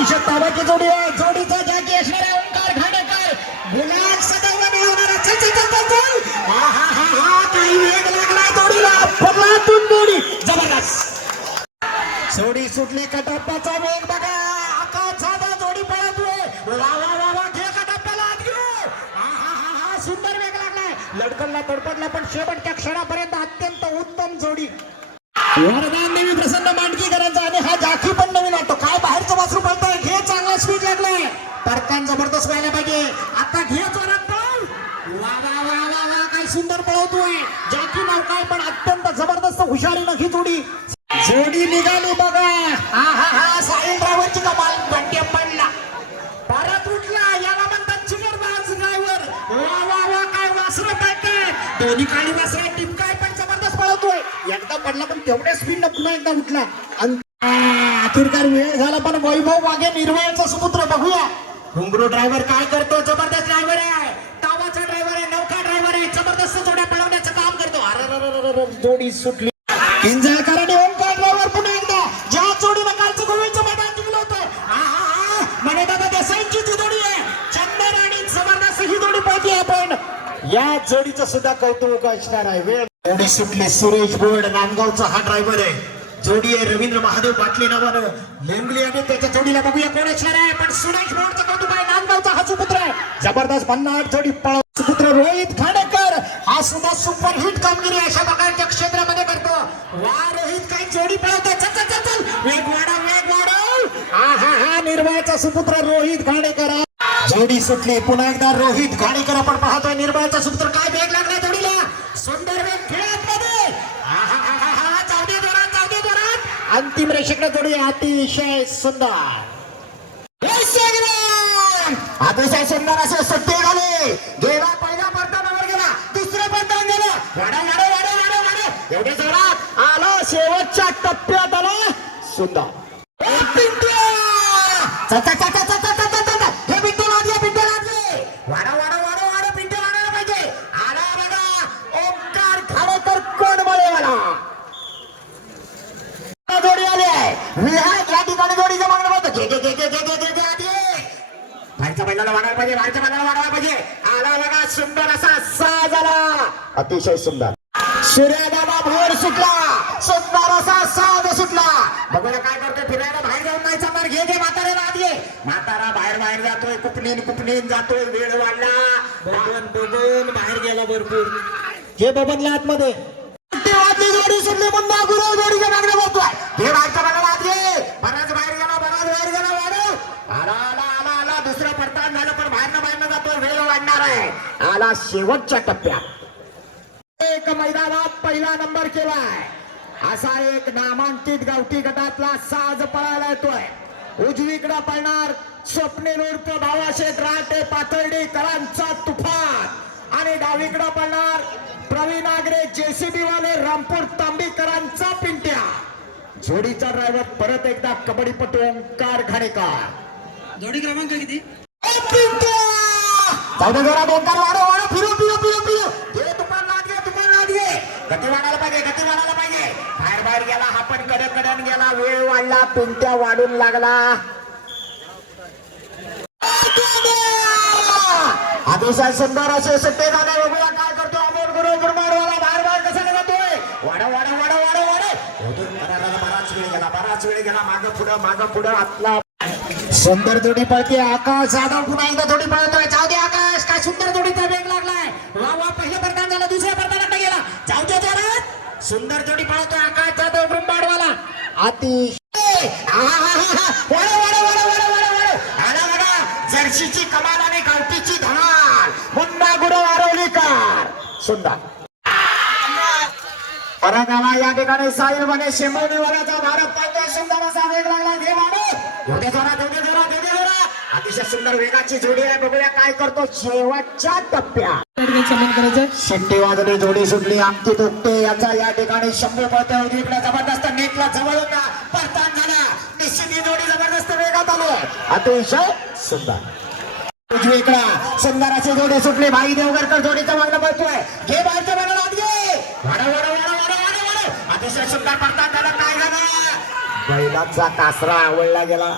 अतिशय ताबाची जोडी आहे. जोडीचा जागी असणारा ओंकार घाणेकर गुलाल सदैव मिळवणारा. चल चल चल चल चल. हा हा हा हा काही वेग लागला जोडीला. पगलातून जोडी जबरदस्त. जोडी सुटली. कटप्प्याचा वेग बघा. आकाश जाधव जोडी पळतोय. वा वा वा वा घे कटप्प्याला आत घेऊ. हा हा हा हा सुंदर वेग लागलाय. लडकनला तडपडला पण शेवटच्या क्षणापर्यंत अत्यंत उत्तम जोडी. वरदान देवी प्रसन्न मांडकीकरांचा आणि हा जाखी पण नवीन वाटतो. काय बाहेरचं वासरू पळतोय. घे चांगला स्पीड लागलाय. तडकान जबरदस्त व्हायला पाहिजे. आता घे जोरात पळ. वा वा वा वा वा काय सुंदर पळवतोय. जाखी नाव काय पण अत्यंत जबरदस्त हुशारीनं ही जोडी निघाली बघा. हा हा हा साईल ड्रायव्हरची कमाल. बंट्या पडला परत उठला. याला म्हणतात चिमरबाज ड्रायव्हर. वा वा वा काय वासरं पळतात. दोन्ही काळी वासरं टिपकाय पण जबरदस्त पळवतोय. एकदा पडला पण तेवढ्या स्पीडनं पुन्हा एकदा उठला. आखिरकार वेळ झाला पण वैभव वाघे निर्वयाचा सुपुत्र बघूया. घुंगरू ड्रायव्हर काय करतो. जबरदस्त ड्रायव्हर आहे. तावाचा ड्रायव्हर आहे. नौका ड्रायव्हर आहे. जबरदस्त जोड्या पळवण्याचं काम करतो. अरे जोडी सुटली. इंजळकरांनी ओंकार ड्रायव्हर पुन्हा एकदा ज्या जोडीनं कालचं गोविंदचं मैदान जिंकलं होतं. म्हणे दादा देसाईंची जी जोडी आहे. चंदर आणि जबरदस्त ही जोडी पाहिजे. आपण या जोडीचं सुद्धा कौतुक असणार आहे. वेळ जोडी सुटली. सुरेश बोर्ड नांदगावचा हा ड्रायव्हर आहे. जोडी आहे रवींद्र महादेव पाटले नावानं लेंगली आणि त्याच्या जोडीला बघूया कोण असणार आहे. पण सुरेश बोर्डचं कौतुक आहे. नांदगावचा हा सुपुत्र आहे. जबरदस्त 50 जोडी पळव. सुपुत्र रोहित खाडेकर हा सुद्धा सुपर हिट कामगिरी अशा प्रकारच्या क्षेत्रामध्ये करतो. वा रोहित काही जोडी पळवतो. चल चल चल चल वेग वाढव वेग वाढव. हा हा हा निर्भयाचा सुपुत्र रोहित खाडेकर. जोडी सुटली. पुन्हा एकदा रोहित खाडेकर आपण पाहतोय. निर्भयाचा सुपुत्र काय वेग लागला जोडीला. सुंदर वेग खेळत मध्ये. हा हा हा हा हा जाऊ दे जोरात जाऊ दे जोरात. अंतिम रेषेकडे जोडी अतिशय सुंदर. अतिशय सुंदर असे सुट्टी झाली. गेला पहिला परतानावर गेला. दुसऱ्या परतान गेला. वाडा वाडा वाडा वाडा वाडा एवढे जोरात आला. शेवटच्या टप्प्यात आला. सुंदर हे बिट्टू लागले बिट्टू लागले. वाडा वाडा वाडा वाडा बिट्टू लागायला पाहिजे. आला बघा ओंकार खाडेकर कोण मला जोडी आली आहे. विहार या ठिकाणी जोडीचं मागणं होतं. घे घे घे घे घे घे घे आधी बाहेरच्या बैलाला वाढायला पाहिजे. बाहेरच्या बैलाला वाढायला पाहिजे. आला बघा सुंदर असा सा झाला. अतिशय सुंदर. सूर्यदादा भोर सुटला. सुंदर असा साज सुटला. बघा काय करतोय. फिरायला बाहेर जाऊन नाही चालणार. घे घे म्हाताऱ्याला आत घे. म्हातारा बाहेर बाहेर जातोय. कुपणीन जातोय. वेळ वाढला. बबन बाहेर गेला भरपूर. घे बबनला आतमध्ये. जोडी सुटली. मुन्ना गुरु जोडीच्या मागण्या बोलतोय. घे बाहेरच्या बैलाला आत घे. बराच बाहेर गेला. बराच बाहेर गेला. वाढव. आला आला आला आला. दुसरं पडताळ झालं पण बाहेरनं जातोय. वेळ वाढणार आहे. आला शेवटच्या टप्प्यात. एक मैदानात पहिला नंबर केलाय. असा एक नामांकित गावठी गटातला साज पळायला येतोय. उजवीकडे पळणार स्वप्नील उर्फ भावाशेठ राटे पाथर्डीकरांचा तुफान आणि डावीकडे पळणार प्रवीण आगरे जेसीबी वाले रामपूर तांबीकरांचा पिंट्या. जोडीचा ड्रायव्हर परत एकदा कबड्डीपटू ओंकार घाणेकर. जोडी क्रमांक किती. ओंकार वाढव फिरू फिरू फिरू फिरू. घे तुपान लाद घे तुपान लाद घे. गती वाढायला पाहिजे. गती वाढायला पाहिजे. बाहेर बाहेर गेला. हा पण कडन गेला. वेळ वाढला. पिंट्या वाढून लागला. अतिशय सुंदर असे सुट्टे झाले. बघूया काय करतो अमोल गुरु गुरमाडवाला. बाहेर बाहेर कसा जातोय. वाडा वाडा वाडा वाडा वाडा. बराच वेळ गेला. मागं पुढं आतला. सुंदर जोडी पळते. आकाश जाधव पुन्हा एकदा जोडी पळतोय. जाऊ दे आकाश. काय सुंदर जोडीचा वेग लागलाय. वा वा पहिलं परतान झालं. दुसऱ्या परतानाकडे गेला. जाऊ दे जोरात. सुंदर जोडी पळतोय आकाश जाधव ब्रह्मांडवाला. अतिशय आला बघा जर्सीची कमाल आणि गावठीची धमाल. मुन्ना गुरु आरोलीकर. सुंदर परत आला या ठिकाणी. साहिल बने शेंबवणी वराचा भारत पळतोय. सुंदर असा वेग लागला. घे वाढव. एवढे जोरात एवढे जोरात एवढे जोरात. अतिशय सुंदर वेगाची जोडी आहे. बघूया काय करतो शेवटच्या टप्प्यात. शिट्टी वाजली. जोडी सुटली. अंकित उक्ते याचा या ठिकाणी शंभू पळतोय. उजवीकडे जबरदस्त नेटला जवळून परतान झाला. निश्चित ही जोडी जबरदस्त वेगात आलो. अतिशय सुंदर उजवीकडे सुंदर अशी जोडी सुटली. भाई देवगरकर जोडीचा मागणं पळतोय. घे बाहेरच्या बाजूला आत घे. वाडा वाडा वाडा वाडा वाडा वाडा. अतिशय सुंदर परतान झाला. काय झालं. बैलाचा कासरा आवडला गेला.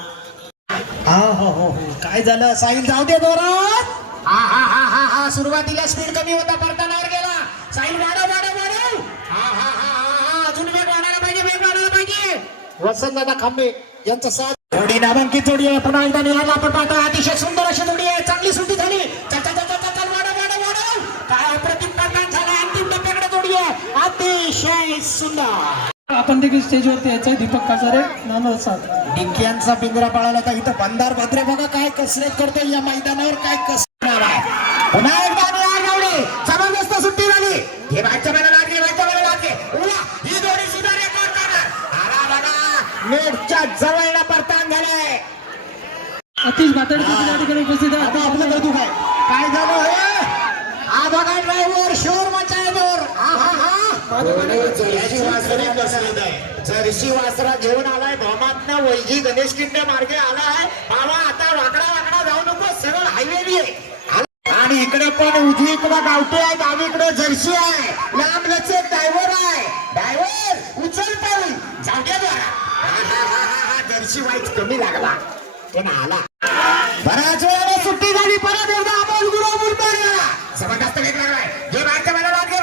हा हो हो हो काय झालं साहिल जाऊ दे दोरात हा सुरुवातीला स्पीड कमी होता परतानावर गेला साहिल वाढव अजून वेग वाढायला पाहिजे वसंतदादा खांबे यांचा साथ जोडी नामांकित जोडी आहे पुन्हा एकदा निहाळला आपण पाहतो अतिशय सुंदर अशी जोडी आहे चांगली सुट्टी झाली चल वाढव काय अप्रतिम प्रकार झाला अंतिम टप्प्याकडे जोडी आहे अतिशय सुंदर आपण देखील स्टेजवरती यायचं दीपक कासारे नाना साथ डिंकी यांचा पिंजरा पाळायला तर इथं बंदार भद्रे बघा काय कसरत करतोय या मैदानावर काय कसरत आहे पुन्हा एकदा जबरदस्त सुट्टी झाली हे बाहेरच्या वेळेला लागले ही जोडी सुद्धा रेकॉर्ड करणार आला बघा नेटच्या जवळला परतान झालाय अतिश भातडकर या ठिकाणी उपस्थित आहे आता आपलं कौतुक आहे काय झालं हे हा बघा ड्रायव्हर शोर मचायवर जर्सी वासरा घेऊन आलाय भामातनं वैजी गणेश किंड मार्गे आलाय बाबा आता वाकडा जाऊ नको सरळ हायवे बी आहे आणि इकडे पण उजवीकडे गावठी आहे डावीकडे जर्सी आहे लांब लचक ड्रायव्हर उचल पाऊल जाऊ द्या द्वारा जर्सी वाईट कमी लागला पण आला बराच वेळाने सुट्टी झाली परत एकदा अमोल गुरु मुरबाडला जबरदस्त वेग लागलाय घे बाहेरच्या वेळेला लागे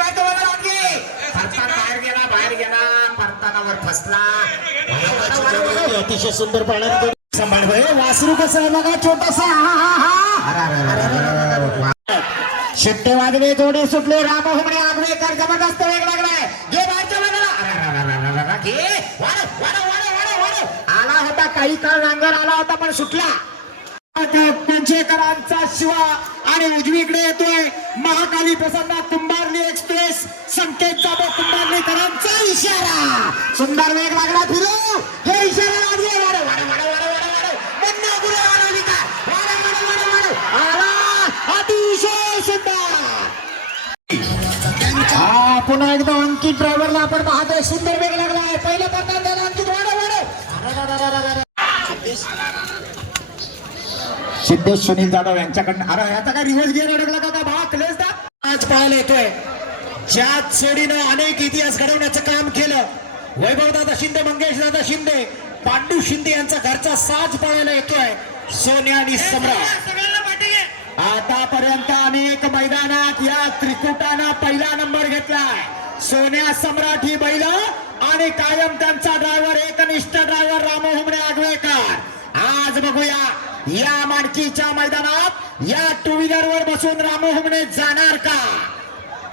बाहेर गेला परतानावर फसला अतिशय सुंदर पाळणारी सांभाळ वासरू कसं आहे बघा छोटासा शिट्टे वाजले जोडे सुटले रामहुमणे आगवेकर जबरदस्त वेग लागलाय घे बाहेरच्या वेळेला घे वाढ आला होता काही काळ नांगर आला होता पण सुटला पंचेकरांचा शिवा आणि उजवीकडे येतोय महाकाली प्रसन्न कुंभारली एक्सप्रेस संकेत जाधव कुंभारलीकरांचा इशारा सुंदर वेग लागला फिरू हे इशारा लागले अतिशय सुंदर हा पुन्हा एकदा अंकित ड्रायव्हरला आपण पाहतोय सुंदर वेग लागलाय पहिल्या पत्ता त्याला अंकित वाढव सिद्धेश सुनील जाधव यांच्याकडनं अरे याचा काय रिव्हर्स गिअर अडकला का भावा क्लेस दा आज पाहायला येतोय ज्यात सोडीनं अनेक इतिहास घडवण्याचं काम केलं वैभव दादा शिंदे मंगेश दादा शिंदे पांडू शिंदे यांचा घरचा साज पाहायला येतोय सोन्या आणि सम्राट आतापर्यंत अनेक मैदानात या त्रिकुटानं पहिला नंबर घेतलाय सोन्या सम्राट ही बैल आणि कायम त्यांचा ड्रायव्हर एकनिष्ठ ड्रायव्हर रामहुमणे आगवेकर आज बघूया या माडकीच्या मैदानात या टू व्हीलर वर बसून रामहुमणे जाणार का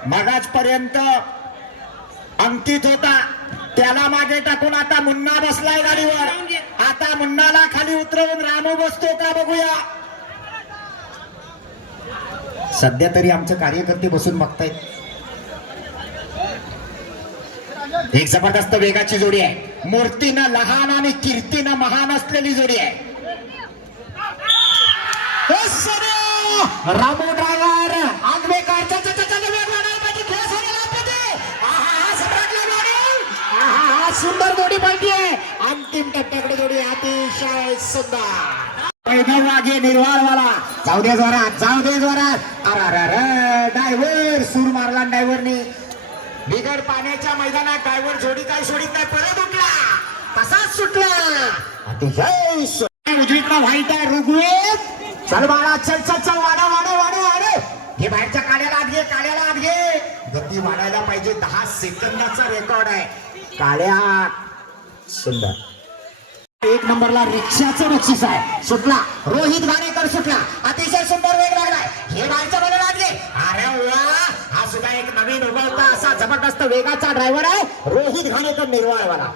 मगाच पर्यंत अंकित होता त्याला मागे टाकून आता मुन्ना बसलाय गाडीवर आता मुन्नाला खाली उतरवून रामू बसतो का बघूया सध्या तरी आमचे कार्यकर्ते बसून बघतायत एक जबरदस्त वेगाची जोडी आहे मूर्तीनं लहान आणि कीर्तीनं महान असलेली जोडी आहे रामू ड्रायव्हर आगवेकर सुंदर जोडी पाहिजे अंतिम टप्प्याकडे जोडी अतिशय सुंदर मागे निर्वाळवाला जाऊ दे जोरात अरे ड्रायव्हर सूर मारला ड्रायव्हरनी बिगर पाण्याच्या मैदानात ड्रायव्हर जोडी काय सोडित नाही परत उठला तसाच सुटला अतिशय उजवीकडे व्हाईट आहे ऋग्वेद चल बाळा चल वाढ हे बाहेरच्या काड्याला आत घे गती वाढायला पाहिजे 10 सेकंदाचा रेकॉर्ड आहे काड्या सुंदर एक नंबरला रिक्षाचं बक्षीस आहे सुटला रोहित घाणेकर सुटला अतिशय सुंदर वेग लागलाय हे बाहेरच्या बाजूला लागले अरे वा हा सुद्धा एक नवीन उगवता असा जबरदस्त वेगाचा ड्रायव्हर आहे रोहित घाणेकर निर्वाळवाला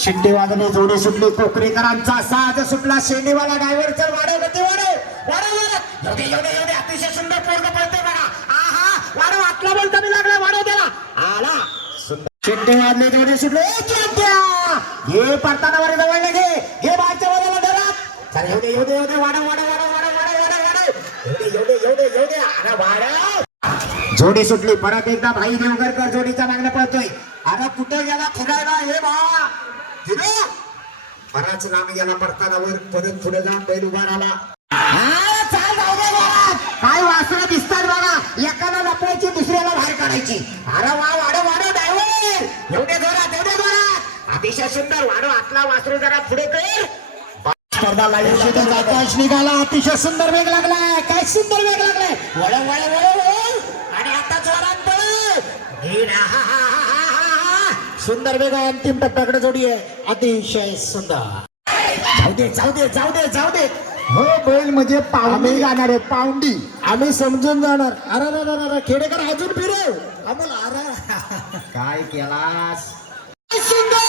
शिट्टे वाजले जोडी सुटली कोकरेकरांचा साज सुटला शेंडीवाला ड्रायव्हर चल वाढव गती वाढव एवढे अतिशय सुंदर पोरग पळते बघा आहा वाढव आतला बॉल कमी लागला वाढव त्याला आला शिट्टे वाजले जोडी सुटले हे परतानावर जवळ घे बाहेरच्या बाजूला धरा चल एवढे वाढव एवढे अरे वाढव जोडी सुटली परत एकदा भाई देवगरकर जोडीचा मागणं पळतोय अरे कुठे गेला फिरायला हे बा बराच लांब गेला परतानावर परत पुढे जाऊन बैल उभा राहिला काय वासरं दिसतात बघा एकाला लपवायची दुसऱ्याला बाहेर काढायची अरे वाढव ड्रायव्हर एवढे जोरात अतिशय सुंदर वाढव आतला वासरू जरा पुढे कर स्पर्धा लाईव्ह आकाश निघाला. अतिशय सुंदर वेग लागलाय. काय सुंदर वेग लागलाय. वळ वळ वळ वळ आणि आता जोरात पळ. सुंदर वेग आहे. अंतिम टप्प्याकडे जोडी आहे. अतिशय सुंदर. जाऊ दे जाऊ दे जाऊ दे जाऊ दे. हो बैल म्हणजे पाहुणे जाणार आहे. पाऊंडी आम्ही समजून जाणार. अरे खेडेकर अजून फिरव आम्हाला. अरे काय केलास. सुंदर.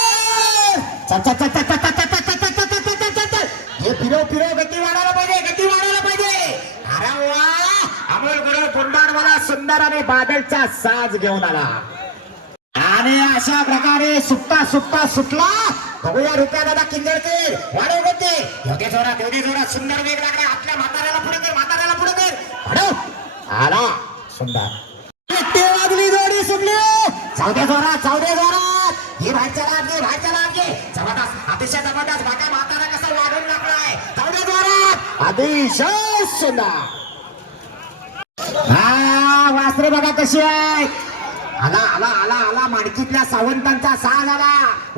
चल चल चल चल चल चल चल चल चल चल चल चल चल चल. हे फिरव फिरव. गती वाढायला पाहिजे. गती वाढायला पाहिजे. अरे वा. अमोल गुरु कुंडारवाला सुंदर आणि बादलचा साज घेऊन आला आणि अशा प्रकारे सुटता सुटता सुटला. बघूया रुपया दादा किंजळकर. वाढव गती. योग्य जोरात सुंदर वेग लागला. आपल्या म्हाताऱ्याला पुढे कर. म्हाताऱ्याला पुढे कर. वाढव. आला सुंदर. वाजली जोडी सुटली. जाऊ दे जोरात. ही बाहेरच्या लाट घे. जबरदस्त. अतिशय जबरदस्त. बघा म्हातारा कसा वाढून लागलाय. जाऊ दे जोरात. अतिशय सुंदर. हा वासरे बघा कशी आहे. आला माडकीतल्या सावंतांचा साज आला.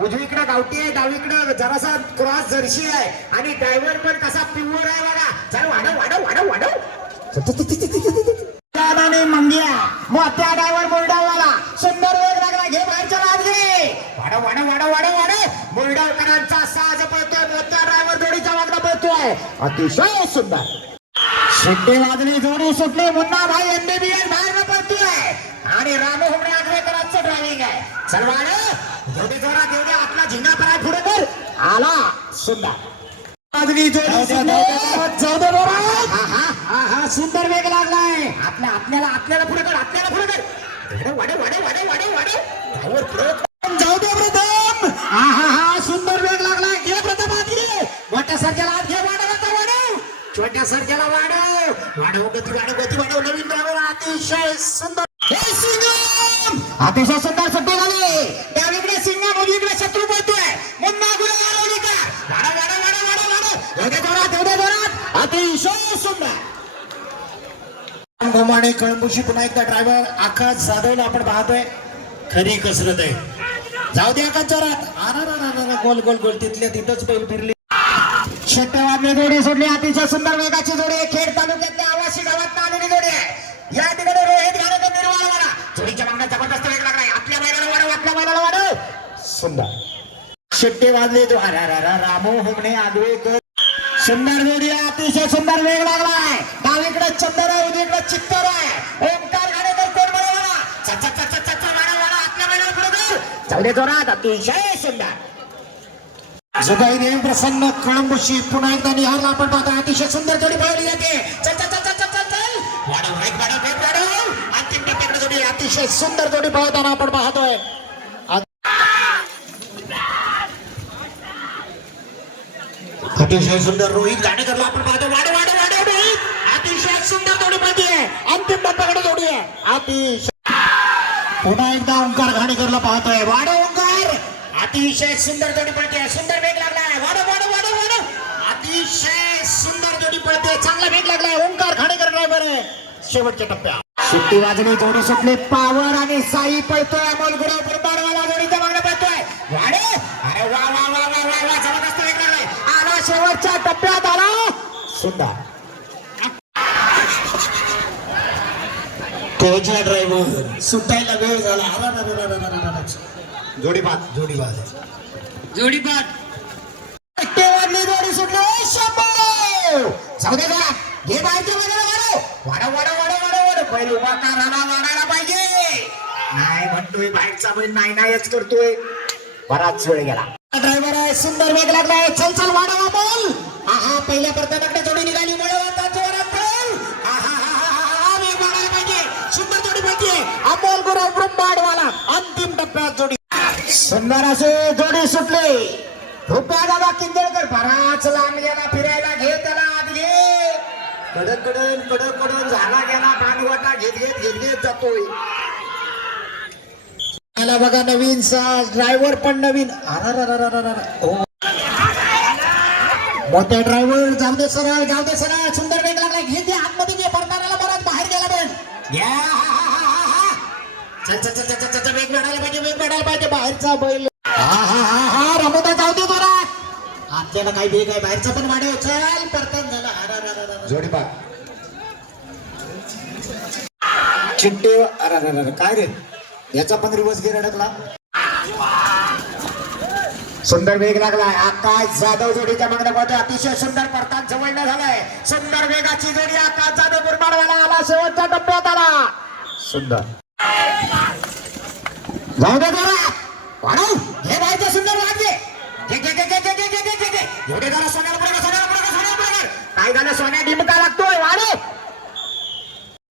उजवीकडे गावठी आहे. डावीकडे जरासा क्रॉस जर्सी आहे आणि ड्रायव्हर पण कसा प्युअर आहे बघा. चल वाढव. आणि मंग्या मोठ्या ड्रायव्हर बुलडाववाला सुंदर वेग लागला. घे बाहेरच्या लाट घे. वाढव. बुलडावकरांचा साज पळतोय. मोठ्या ड्रायव्हर जोडीचा वागणा पळतोय. अतिशय सुंदर. शिट्टी वाजली. जोडी सुटली. मुन्ना भाई MBBS बाहेर पळतोय आणि रामू हुमणे आगरेकरांचं ड्रायव्हिंग आहे. चल वाढ. घेऊ दे आपला झिंगा कराय पुढे कर. आला सुंदर. वाजली जोडी सुटली. हा सुंदर वेग लागलाय. आपल्याला पुढे कर. वाढ. जाऊ दे प्रथम. हा सुंदर वेग लागलाय. घे प्रथम आत घे. मोठ्या सरक्याला आत घे. वाढव. छोट्या सरक्याला वाढव. गती वाढव. नवीन ड्रायव्हर अतिशय सुंदर. अतिशय सुंदर सुट्टी झाली. त्यावेळी सिंगम उजवीकडे शत्रू पळतोय. मुन्ना गुरु वाढव. अतिशय सुंदर. घोमाणे कळंबुशी पुन्हा एकदा ड्रायव्हर आकाश जाधवला आपण पाहतोय. खरी कसरत आहे. जाऊ दे आकाश जोरात. गोल तिथल्या तिथंच बैल फिरली. शेट्टेवाडने जोडी सोडली. अतिशय सुंदर वेगाची जोडी आहे. खेड तालुक्यातल्या आवासी गावात आलेली जोडी आहे. या ठिकाणी रोहित घाणेकर निर्वाळवाला. जोडीच्या मागण्या जबरदस्त वेग लागलाय. आपल्या बैलाला वाढव. सुंदर. शेट्टे वाजले. जो रामू हुमणे आगवेकर. सुंदर जोडी आहे. अतिशय सुंदर वेग लागलाय. डावीकडे चंदर आहे. उजवीकडे चित्तर आहे. ओंकार घाणेकर कोण बरोबर. आपल्या बैलाला पुढे कर. जाऊ दे जोरात. अतिशय सुंदर. जुगाई देव प्रसन्न कळंबुशी पुन्हा एकदा निहारला आपण पाहतो. अतिशय सुंदर जोडी पळवली जाते. चल वाढव. अंतिम टप्प्याकडे जोडी. अतिशय सुंदर जोडी पळवताना आपण पाहतोय. अतिशय सुंदर रोहित घाणेकरला आपण पाहतो. वाढव. रोहित. अतिशय सुंदर जोडी पळते. अंतिम टप्प्याकडे जोडी आहे. अतिशय. पुन्हा एकदा ओंकार घाणेकरला पाहतोय. वाढव ओंकार. अतिशय सुंदर जोडी पळते. सुंदर वेग लागलाय. वाढव. अतिशय सुंदर जोडी पळते. चांगला वेग लागलाय. ओंकार घाणेकर ड्रायव्हर आहे. शेवटच्या टप्प्यात शिट्टी वाजली. जोडी सुटली. पावर आणि साई पळतोय. अमोल गुरु कुंडारवाला जोडीच्या मागणं पळतोय. वाढव. अरे वा. जबरदस्त वेग लागलाय. आला शेवटच्या टप्प्यात आला. सुंदर. कोचा ड्रायव्हर सुटायला वेळ झाला. जोडी बाद. जोडी बाद. जोडी सुटली. जाऊ दे जरा. घे बाहेरच्या वाढव. बैल उभा वाढायला पाहिजे. नाही म्हणतोय बाहेरचा बैल नाहीच करतोय. बराच वेळ गेला. ड्रायव्हर आहे. सुंदर वेग लागलाय. चल वाढवा बोल. पहिल्या प्रथमाकडे जोडी निघाली. जोरात बैल. वेग वाढायला पाहिजे. सुंदर जोडी पाहिजे. अमोल गुरु ब्रह्मांडवाला. अंतिम टप्प्यात जोडी. सुंदर असे जोडी सुटली. रुपया दादा किंजळकर बराच लांब गेला. फिरायला घे. त्याला आत घे. कडकडून झाला गेला. भांडवटा घेत जातोय. बघा नवीन साज. ड्रायव्हर पण नवीन. मोठ्या ड्रायव्हर. जाऊ दे सरळ. सुंदर वेग लागला. घे आतमध्ये घे. परताराला बराच बाहेर गेला पण घ्या. चल वेग वाढायला पाहिजे. बाहेरचा बैल. रमोदा जाऊ दे जोरात. त्याला काही वेग आहे बाहेरचा पण वाढव चल परतन झाला जोडी पा चिट्टे अरे काय रे याचा पण रिवर्स गिअर अडकला सुंदर वेग लागलाय आकाश जाधव जोडीच्या मागण्या पाहतोय अतिशय सुंदर परतान जवळ झालाय सुंदर वेगाची जोडी आकाश जाधव बुरमाडवाला आला शेवटच्या टप्प्यात आला सुंदर जाऊ दे जरा वाढव हे बाहेरचा सुंदर वाढले एवढे जरा सोन्याला पुढे काय झालं सोन्या डिमका लागतोय वाढव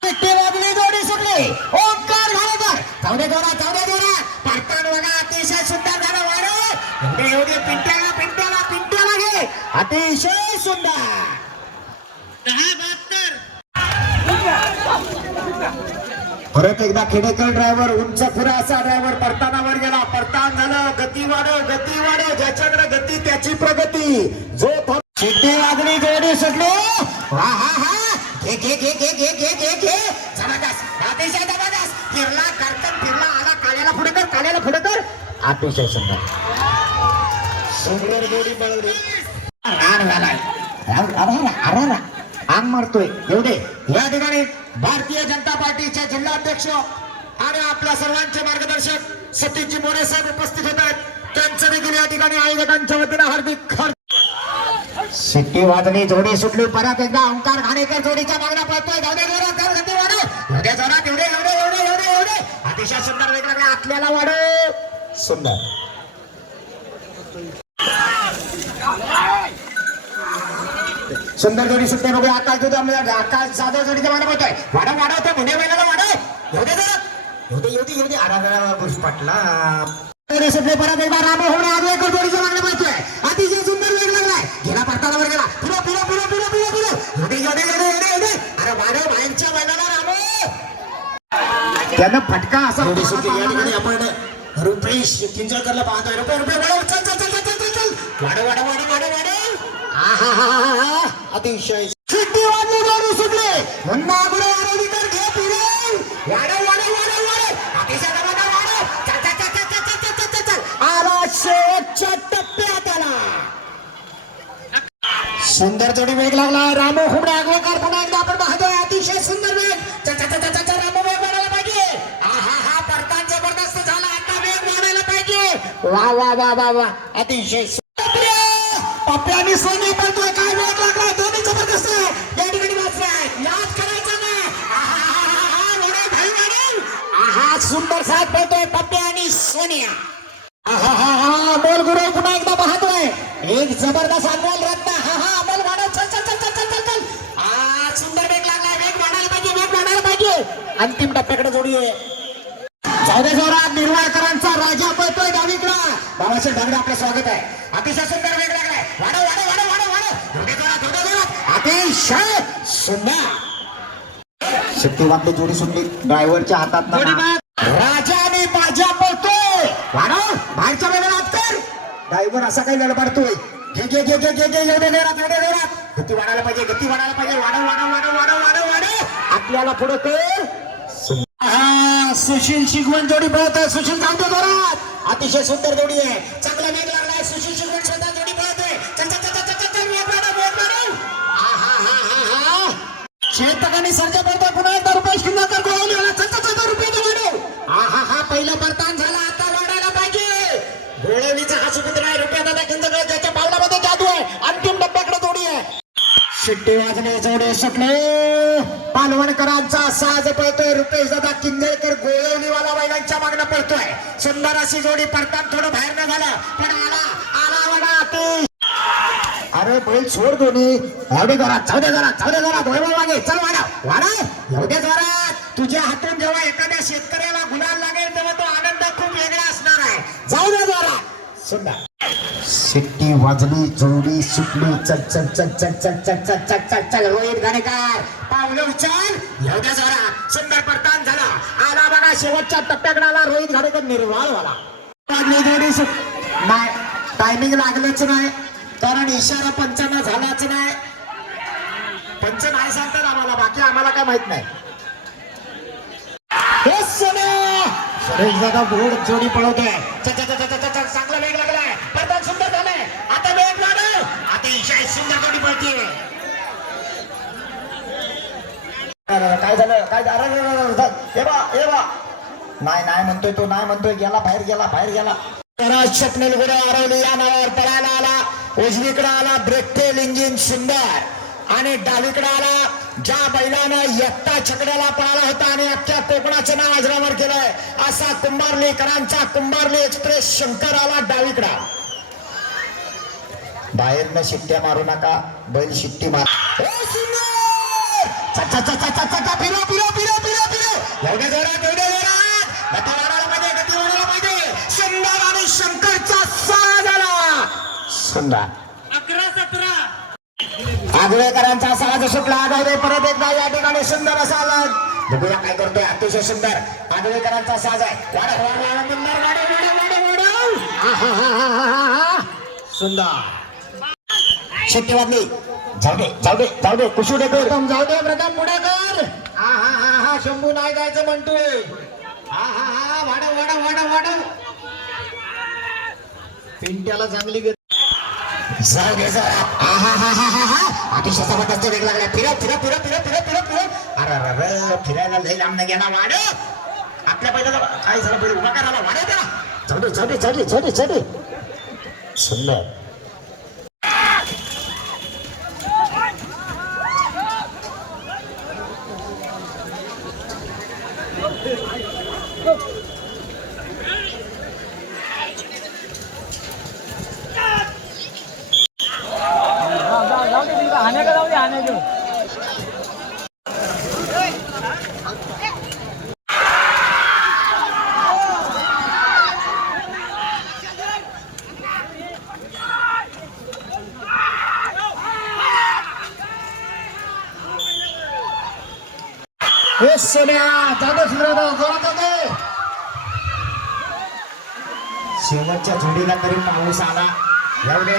चिट्टी वाजली जोडी सुटली ओंकार घालेकर जाऊ दे जोरा परतन बघा अतिशय सुंदर झालं वाढव एवढे पिंट्याला घे अतिशय सुंदर परत एकदा खेडेकर ड्रायव्हर उंच पुरा असा ड्रायव्हर परतानावर गेला परतान झालं गती वाढव ज्याच्याकडे गती त्याची प्रगती जो चिट्टी वाजली जोडी सुटली हा घे जबरदस्त अतिशय जबरदस्त फिरला आला काल्याला पुढे कर अतिशय सुंदर सुंदर जोडी पळवली आंग मारतोय एवढे या ठिकाणी भारतीय जनता पार्टीचे जिल्हाध्यक्ष आणि आपल्या सर्वांचे मार्गदर्शक सतीशजी मोरे साहेब उपस्थित होत आहेत त्यांचं देखील या ठिकाणी आयोजकांच्या वतीने हार्दिक शिट्टी वाजली जोडी सुटली परत एकदा ओंकार घाणेकर जोडीच्या मागण्या पळतोय एवढे अतिशय सुंदर वेग लागला आतल्याला वाढव सुंदर सुंदर जोडी सुटते बघूया आकाश जाधव जोडीच्या मागण्या पळतोय वाढव त्या मुंडे बैलाला वाढव एवढे अरे पटला सुटले परत एकदा राम होणे आगवेकर जोडीच्या मागण्या पळतोय अतिशय सुंदर वेग लागलाय गेला परतानावर गेला एवढे अरे वाढव बाहेरच्या बैलाला रामो त्यानं फटका असा जोडी सुटली या ठिकाणी आपण रुपेश किंजळकरला पाहतोय रुपये चल वाढव अतिशय चिट्टी वाजली जोडी सुटली पुन्हा पुढे आरोग्यकर घे फिरे वाढव अतिशय चल आला शेवटच्या टप्प्यात आला सुंदर जोडी वेग लागला रामो हुमडे आगवेकर पुन्हा एकदा आपण पाहतोय अतिशय सुंदर वेग रामो वेग वाढायला पाहिजे हा परतान जबरदस्त झाला आता वेग वाढायला पाहिजे वा अतिशय पप्प्याने सोने पडतोय काय वेग लागलाय दोन्ही जबरदस्त आहे या ठिकाणी वाचलाय याद करायचं नाही सुंदर साथ पडतोय पप्प्या आणि सोनिया अमोल गुरु पुन्हा एकदा पाहतोय एक जबरदस्त अमोल रत्न अमोल वाढव चल सुंदर वेग लागलाय वेग वाढायला पाहिजे अंतिम टप्प्याकडे जोडी आहे जाऊ दे जोरात निर्वाळकरांचा राजा पळतोय डावीकडं बाबासाहेब ढागडे आपलं स्वागत आहे अतिशय सुंदर वेग लागलाय वाढव अतिशय सुंदर शिट्टी वाजली जोडी सुटली ड्रायव्हरच्या हातात राजाने बाजा पळतोय वाढव बाहेरच्या वेळेला कर ड्रायव्हर असा काही लढबडतोय घे एवढे जोरात गती वाढायला पाहिजे वाढव आपल्याला पुढे कर सुशील शिगवण जोडी पळत आहे सुशील थांबतो जोरात अतिशय सुंदर जोडी आहे चांगला वेग लागलाय सुशील शिगवण स्वतः जोडी पळत आहे शेतकऱ्यांनी सर्जा पडतोय पुन्हा एकदा रुपेश किल्लाकर गोळवलीवाला रुपये वाढव पहिला परतान झाला आता वाढायला पाहिजे गोळवलीचा हा सुपुत्र आहे रुपया दादा किंजळकर ज्याच्या पावलामध्ये जादू आहे अंतिम डब्याकडे जोडी आहे शिट्टी वाजणे जोडे सुटले पालवणकरांचा साज पळतोय रुपेश दादा किंजळकर गोळवलीवाला बैलांच्या मागणं पळतोय सुंदर अशी जोडी परतान थोडं बाहेर न झालं पण आला वडा ते अरे बैल सोड दोन्ही एवढे जोरात जाऊ दे जोरात मागे चल वाढव एवढे जोरात तुझ्या हातून जेव्हा एखाद्या शेतकऱ्याला गुलाल लागेल तेव्हा तो आनंद खूप वेगळा असणार आहे जाऊ दे जोरात सुंदर शिट्टी वाजली जोडी सुटली चल रोहित घाणेकर पावलं उचल एवढ्या जोरात सुंदर परतान झाला आला बघा शेवटच्या टप्प्याकडे आला रोहित घाणेकर निर्वाळ वाला वाजली जोडी नाही टायमिंग लागलंच नाही कारण इशारा पंचांना झालाच नाही पंच नाही सांगतात आम्हाला बाकी आम्हाला काय माहित नाही सुरेश दादा बोर्ड जोडी पळवतोय चांगला वेग लागलाय परत सुंदर झालाय आता वेग वाढव होतीये. काय झालं काय झालं? अरे, अरे, अरे, अरे, ए बा नाही नाही म्हणतोय तो, नाही म्हणतोय, गेला बाहेर गेला. स्वप्नील गुरु आरवली या नावावर पळायला आला. उजवीकडे आला ब्रेकटेल इंजिन सुंदर आणि डावीकडे आला ज्या बैलानं एकटा छकड्याला पळाला होता आणि अख्ख्या कोकणाचं नाव अजरामर केलंय असा कुंभारलेकरांचा कुंभारले एक्सप्रेस शंकर आला डावीकडा. बाहेरनं शिट्ट्या मारू नका, बैल शिट्टी मार. एवढ्या जोरात गती वाढायला पाहिजे. सुंदर आणि शंकरचा साज झाला. सुंदर 11-17. आगवेकरांचा साज सुटला. आगवे परत एकदा या ठिकाणी सुंदर असा आला. बघूया काय करतोय. अतिशय सुंदर आगवेकरांचा साज आहे. सुंदर शिट्टी वाजली. जाऊ दे कुशू दे प्रथम जाऊ दे. प्रथम पुढे कर. हा शंभू नाही जायचं म्हणतोय. हा वाढव. पिंट्याला चांगली जाऊ दे जरा. अतिशय जबरदस्त वेग लागला. फिरत. अरे फिरायला लई लांब गेला. वाढ आपल्या पहिला काय झालं, पहिले उभा करायला वाढ द्या. जाऊ दे सुंदर. हे सोन्या जाऊ दे. शेवटच्या जोडीला तरी पाऊस आला. एवढे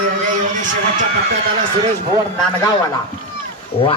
शेवटच्या टप्प्यात आला. सुरेश भोर नांदगाव आला. वा